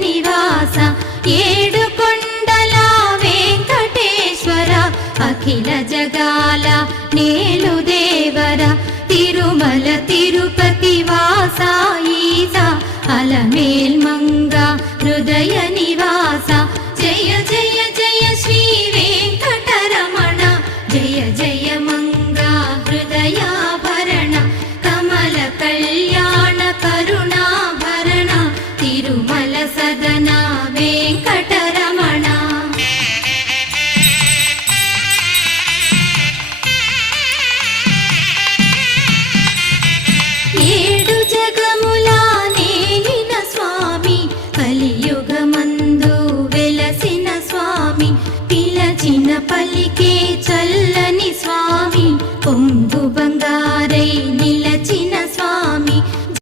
నివాస ఏడు కొండల వెంకటేశ్వర అఖిల జగాల నేలు దేవర తిరుమల తిరుపతి వాస ఈస అలమేల్ మంగ హృదయ నివాస జయ జయ జయ శ్రీ వెంకటరమణ జయ జయ మంగ హృదయాభరణ కమల కళ్యాణ కరుణాభరణ తిరుమల సదన వెంకటరమణ ఏడు జగముల నేలిన స్వామి కలియుగమందు వెలసిన స్వామి పిలచిన పలికే చల్లని స్వామి పొంగు బంగారై నిలచిన